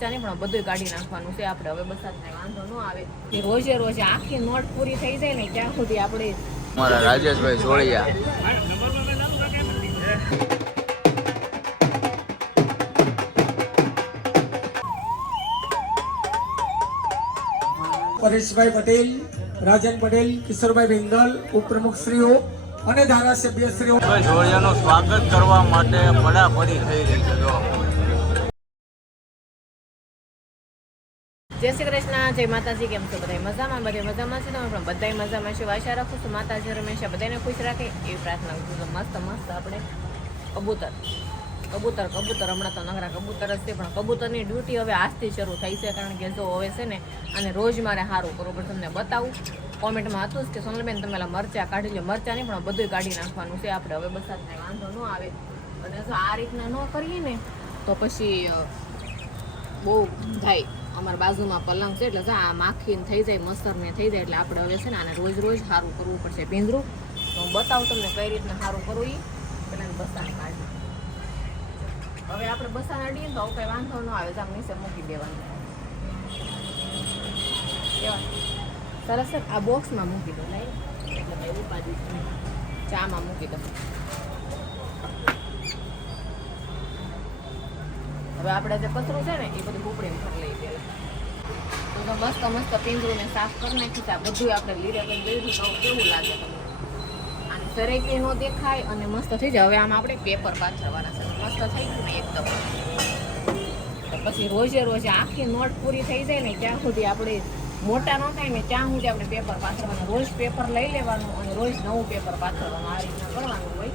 ચાની પણ બધું કાઢી નાખવાનું છે આપણે. હવે બસ કાંઈ વાંધો ન આવે. રોજે રોજે આખી નોટ પૂરી થઈ જાય ને ત્યાં સુધી આપણે મારા રાજેશભાઈ જોડિયા પરેશભાઈ પટેલ રાજન પટેલ કિશોરભાઈ બેંગલ ઉપપ્રમુખશ્રીઓ અને ધારાસભ્યશ્રીઓ જોડિયાનું સોળિયાનું સ્વાગત કરવા માટે પડાપડી થઈ રહી છે જય શ્રી કૃષ્ણ, જય માતાજી, કેમ છો બધા મજામાં? બધા મજામાં છે? તમે પણ બધા મજામાં છે? આશા રાખું છું માતાજી હંમેશા બધાને ખુશ રાખે. એવી પ્રાર્થના કરું છું મસ્ત મસ્ત આપણે કબૂતર કબૂતર કબૂતર. હમણાં તો નગરા કબૂતર જ છે, પણ કબૂતરની ડ્યુટી હવે આજથી શરૂ થઈ છે, કારણ કે જો હવે છે ને, અને રોજ મારે સારું બરોબર તમને બતાવું, કોમેન્ટમાં હતું જ કે સોનલબેન, તમે પેલા મરચા કાઢી લો. મરચા નહીં, પણ બધું કાઢી નાખવાનું છે. આપણે હવે બસ વાંધો ન આવે. અને જો આ રીતના ન કરીએ ને, તો પછી બહુ થાય. અમારા બાજુમાં પલંગ છે, એટલે જો આ માખીને થઈ જાય, મસર ને થઈ જાય, એટલે આપણે હવે છે ને આને રોજ રોજ સારું કરવું પડશે. ભીંદરું તો હું બતાવું તમને કઈ રીતના સારું કરવું એ પેલા બસાને કાઢી. હવે આપણે બસાને અડીએ તો કંઈ વાંધો ન આવે તો નીચે મૂકી દેવાનું. સરસ આ બોક્સમાં મૂકી દો, લાઈ. એટલે કઈ ઉપાધિ ચામાં મૂકી દો. હવે આપણે જે કચરું છે ને, એ બધું કુપડીને ભરી લઈ પેલા તો મસ્ત મસ્ત પિંજરું સાફ કરી નાખ્યું છે. આ બધું આપણે લીરે તો કેવું લાગે તમને? આની નો દેખાય અને મસ્ત થઈ જાય. હવે આમાં આપણે પેપર પાછળવાના છે. મસ્ત થઈ ગયું ને એકદમ. પછી રોજે રોજે આખી નોટ પૂરી થઈ જાય ને, ત્યાં સુધી આપણે મોટા ન થાય ને, ત્યાં સુધી આપણે પેપર પાથરવાનું રોજ પેપર લઈ લેવાનું અને રોજ નવું પેપર પાથરવાનું આ રીતના કરવાનું હોય.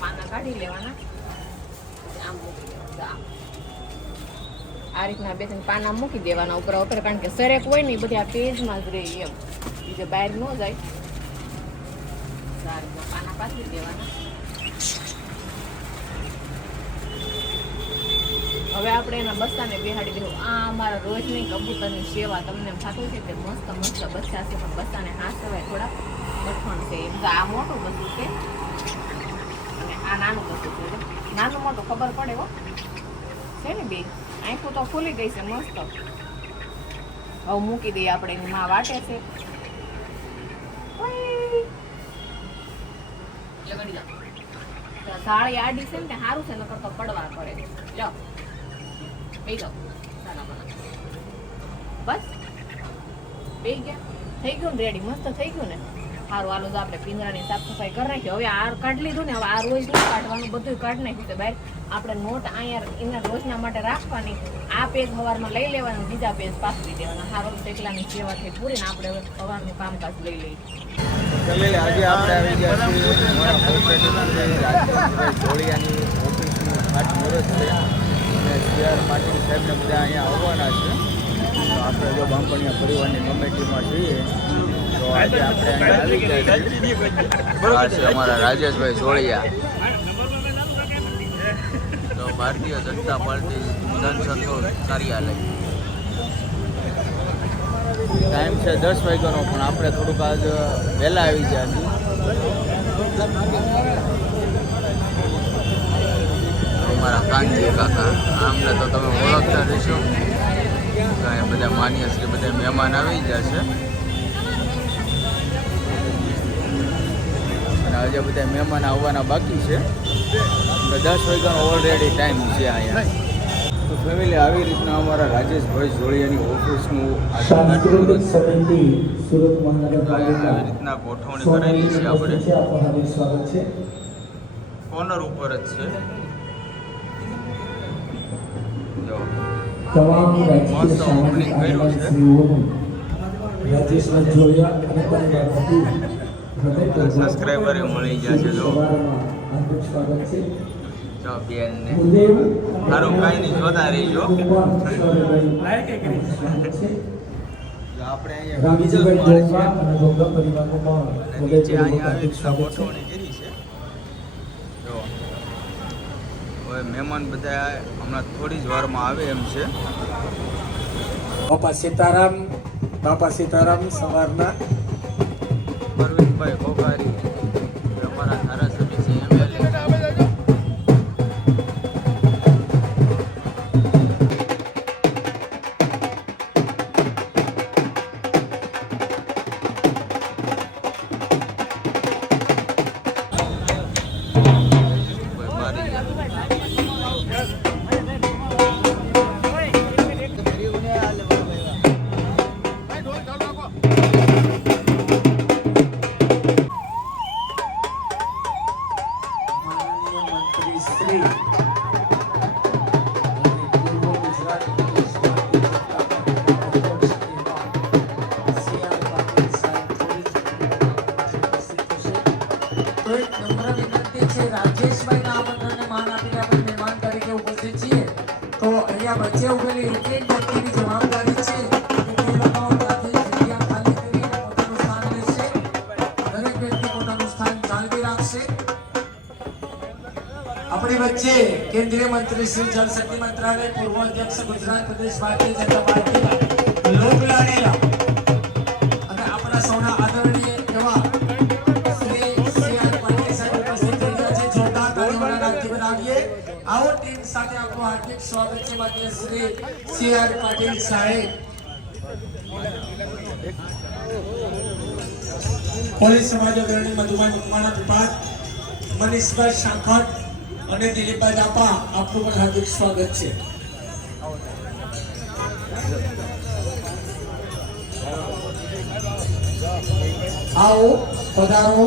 પાના કાઢી લેવાના આમ મૂકી દેવાનું આમ આ. રીતના બે ત્રણ પાના મૂકી દેવાના ઉપર ઉપર કારણ કે સરેક હોય ને એ બધી આ પેજમાં જ રહે એમ. બીજે બહાર ન જાય. સારું પાના પાથરી દેવાના. હવે આપણે એના બસ્સાને બેહાડી દેવું આ અમારા રોજની કબૂતરની સેવા તમને થતું છે કે મસ્ત મસ્ત બચ્ચા છે, પણ બચ્ચાને હાથવાય થોડા કઠણ છે. એમ તો આ મોટું બધું છે. અને આ નાનું બધું છે. નાનું મોટું ખબર પડે હો. છે ને બે? આંખું તો ફૂલી ગઈ છે મસ્ત. હવે મૂકી દઈએ આપણે એની માં વાટે છે. સાળી આડી છે ને સારું છે નકર તો પડવા પડે. લો પી જાઓ. બસ. પી ગયા. થઈ ગયું ને રેડી. મસ્ત થઈ ગયું ને. સારું હાલો તો આપણે પિંજરાની સાફ સફાઈ કરી નાખી હવે આ કાઢી લીધું ને હવે આ રોજ કાઢવાનું બધું કાઢી નાખ્યું છે બહાર. આપણે નોટ અહીંયા એના રોજના માટે રાખવાની આ પેજ સવારમાં લઈ લેવાનો બીજા પેજ પાથરી દેવાના હારો ટેકલાની સેવા થઈ પૂરી આપણે હવારનું કામકાજ લઈ લઈએ આપણે જો બાંભણિયા પરિવારની કમિટીમાં અમારા રાજેશભાઈ સોળિયા તો ભારતીય જનતા પાર્ટી જનસંતોષ કાર્યાલય. ટાઈમ છે દસ વાગ્યાનો પણ આપણે થોડુંક આજ વહેલા આવી ગયા છીએ. અમારા કાનજી કાકા આમને તો તમે ઓળખતા રહેશો કાંઈ બધા માન્ય શ્રી બધા મહેમાન આવી ગયા છે. અને આજે બધા મહેમાન આવવાના બાકી છે. દસ વાગ્યાનો ઓલરેડી ટાઈમ છે અહીંયા. તો ફેમિલી આવી રીતના અમારા રાજેશભાઈ જોડિયાની ઓફિસનું આવી રીતના ગોઠવણી કરેલી છે આપણે. કોર્નર ઉપર જ છે. મસ્ત સામાજિક કર્યું છે. રાજેશભાઈ જોડિયા અને પરિવાર વતી હૃદયપૂર્વક સબસ્ક્રાઈબર મળી છે જો. સ્વાગત છે. જો બેન ને. સારું કાંઈ નહીં જોતા રહીજો કુમાર કિશોરભાઈ હાર્દિક સ્વાગત છે જો આપણે અહીંયા બીજો માળ છે. અને ગોગા પરિવારનું અને પણ નીચે અહીંયા આવી રીતના ગોઠવણી કરી છે. જો. હવે મહેમાન બધા હમણાં થોડી જ વારમાં આવે એમ છે. બાપા સીતારામ બાપા સીતારામ સવારના. પરવીનભાઈ કોકારી અમારા આપણી વચ્ચે કેન્દ્રીય મંત્રી શ્રી જલશક્તિ મંત્રાલય પૂર્વ અધ્યક્ષ ગુજરાત પ્રદેશ ભારતીય જનતા પાર્ટીના લોકલાડીલા અને આપણા સૌના આદરણીય એવા શ્રી સી આર પાટીલ સાહેબ ઉપસ્થિત થઈ ગયા છે જોરદાર તાળીઓના નાદથી બનાવીએ આવો ટીમ સાથે આપનું હાર્દિક સ્વાગત છે માન્ય શ્રી સી આર પાટીલ સાહેબ પોલીસ સમાજ અગ્રણી મધુમાન મકવાણા વિભાગ મનીષભાઈ શાંખટ અને દિલીપભાઈ દાપા આપનું પણ હાર્દિક સ્વાગત છે. આવો પધારો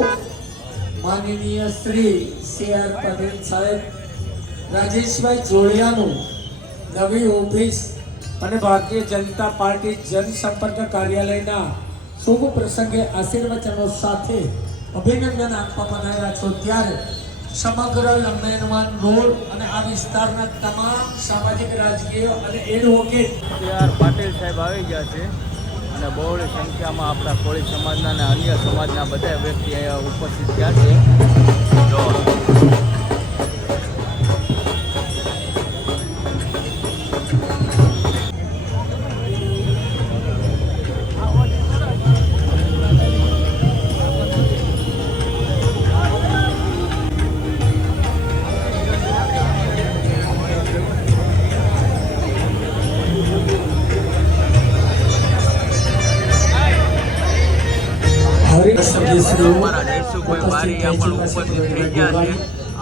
માનનીય શ્રી સી આર પટેલ સાહેબ, રાજેશભાઈ જોડિયાનું નવી ઓફિસ અને ભારતીય જનતા પાર્ટી જનસંપર્ક કાર્યાલયના શુભ પ્રસંગે આશીર્વચનો સાથે અભિનંદન આપવા આવ્યા છો. ત્યારે સમગ્ર લંબેનવાન રોડ અને આ વિસ્તારના તમામ સામાજિક, રાજકીય અને એડવોકેટ પાટીલ સાહેબ આવી ગયા છે અને બહોળી સંખ્યામાં આપણા કોળી સમાજના અને અન્ય સમાજના બધા વ્યક્તિ અહીંયા ઉપસ્થિત થયા છે. જો અમારા જયસુખભાઈ બારીયા પણ ઉપસ્થિત થઈ ગયા છે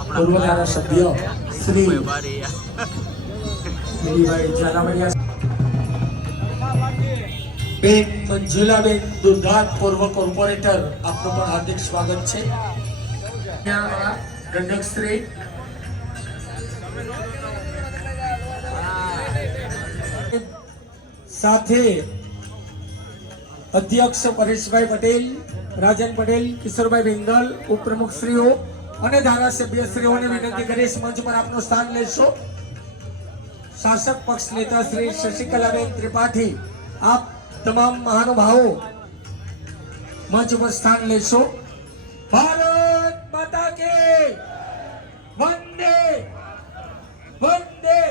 પૂર્વ ધારાસભ્ય શ્રી ભાઈ બારીયા દિલીપભાઈ ઝાલાવાડિયા બેન મંજુલાબેન દુર્ગાત પૂર્વ કોર્પોરેટર આપનું પણ હાર્દિક સ્વાગત છે ત્યાં ગંડકશ્રી સાથે અધ્યક્ષ પરેશભાઈ પટેલ રાજન પટેલ, કિશોરભાઈ બેંગલ ઉપપ્રમુખશ્રીઓ અને ધારાસભ્યશ્રીઓને વિનંતી કરીશ, મંચ પર આપનું સ્થાન લેશો. શાસક પક્ષ નેતા શ્રી શશિકલાબેન ત્રિપાઠી, આપ તમામ મહાનુભાવો મંચ પર સ્થાન લેશો. ભારત માતા કે વંદે વંદે.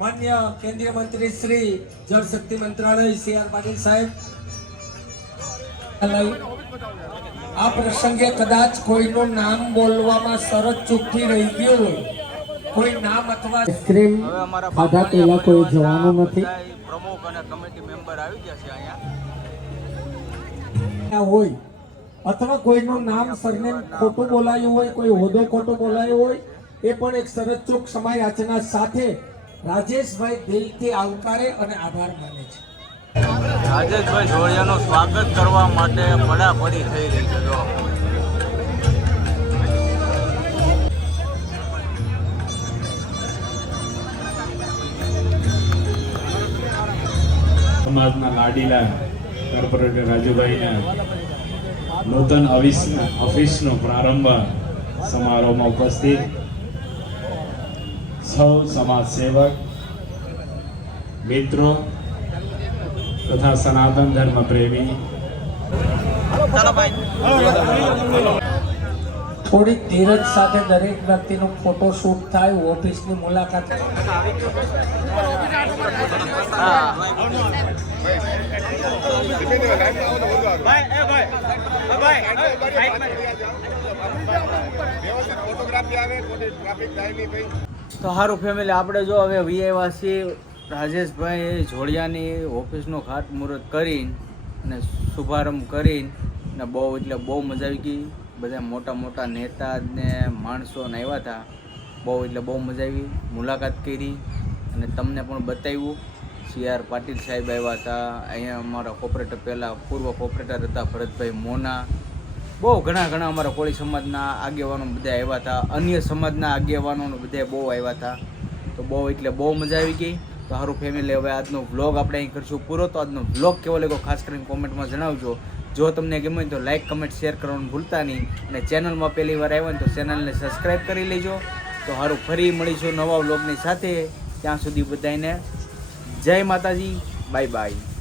માન્ય કેન્દ્રીય મંત્રી શ્રી જળ શક્તિ મંત્રાલય, સી આર પાટીલ સાહેબ આ પ્રસંગે કદાચ કોઈનું નામ બોલવામાં સરસ ચૂકતી રહી ગયું હોય. કોઈ નામ અથવા આઈસ્ક્રીમ ખાધા પહેલા કોઈ જવાનું નથી. પ્રમુખ અને કમિટી મેમ્બર આવી ગયા છે અહીંયા. હોય અથવા કોઈનું નામ સરનેમ ખોટું બોલાયું હોય કોઈ હોદો ખોટો બોલાયો હોય એ પણ એક શરત ચૂક સમય યાચના સાથે રાજેશભાઈ દિલથી આવકારે અને આભાર માને છે. રાજેશભાઈ જોડિયાનું સ્વાગત કરવા માટે ફડાફડી થઈ રહી છે સમાજના લાડીલા કોર્પોરેટર રાજુભાઈના નૂતન ઓફિસનો પ્રારંભ સમારોહમાં ઉપસ્થિત સૌ સમાજ સેવક મિત્રો તથા સનાતન ધર્મ પ્રેમી. થોડીક ધીરજ સાથે દરેક વ્યક્તિનો ફોટો શૂટ થાય ઓફિસની મુલાકાત તો સારું ફેમિલી આપણે જો હવે વીઆઈવા છીએ રાજેશભાઈ જોડિયાની ઓફિસનો ખાતમુહૂર્ત કરીને અને શુભારંભ કરીને ને બહુ એટલે બહુ મજા આવી ગઈ. બધા મોટા મોટા નેતા ને માણસો ને આવ્યા હતા. બહુ એટલે બહુ મજા આવી. મુલાકાત કરી અને તમને પણ બતાવ્યું. સી આર પાટીલ સાહેબ આવ્યા હતા. અહીંયા અમારા કોપરેટર પહેલાં પૂર્વ કોપરેટર હતા, ભરતભાઈ મોના. બહુ ઘણા ઘણા અમારા કોળી સમાજના આગેવાનો બધા આવ્યા હતા. અન્ય સમાજના આગેવાનો બધા બહુ આવ્યા હતા. તો બહુ એટલે બહુ મજા આવી ગઈ. તો સારું ફેમિલી હવે આજનો વ્લોગ આપણે અહીં કરીશું પૂરો. તો આજનો વ્લોગ કેવો લાગ્યો ખાસ કરીને કોમેન્ટમાં જણાવજો. જો તમને ગમે તો લાઇક કમેન્ટ શેર કરવાનું ભૂલતા નહીં. અને ચેનલમાં પહેલી વાર આવ્યા ને તો ચેનલને સબસ્ક્રાઈબ કરી લેજો. તો સારું ફરી મળીશું નવા વ્લોગની સાથે. ત્યાં સુધી બધાને જય માતાજી. Bye bye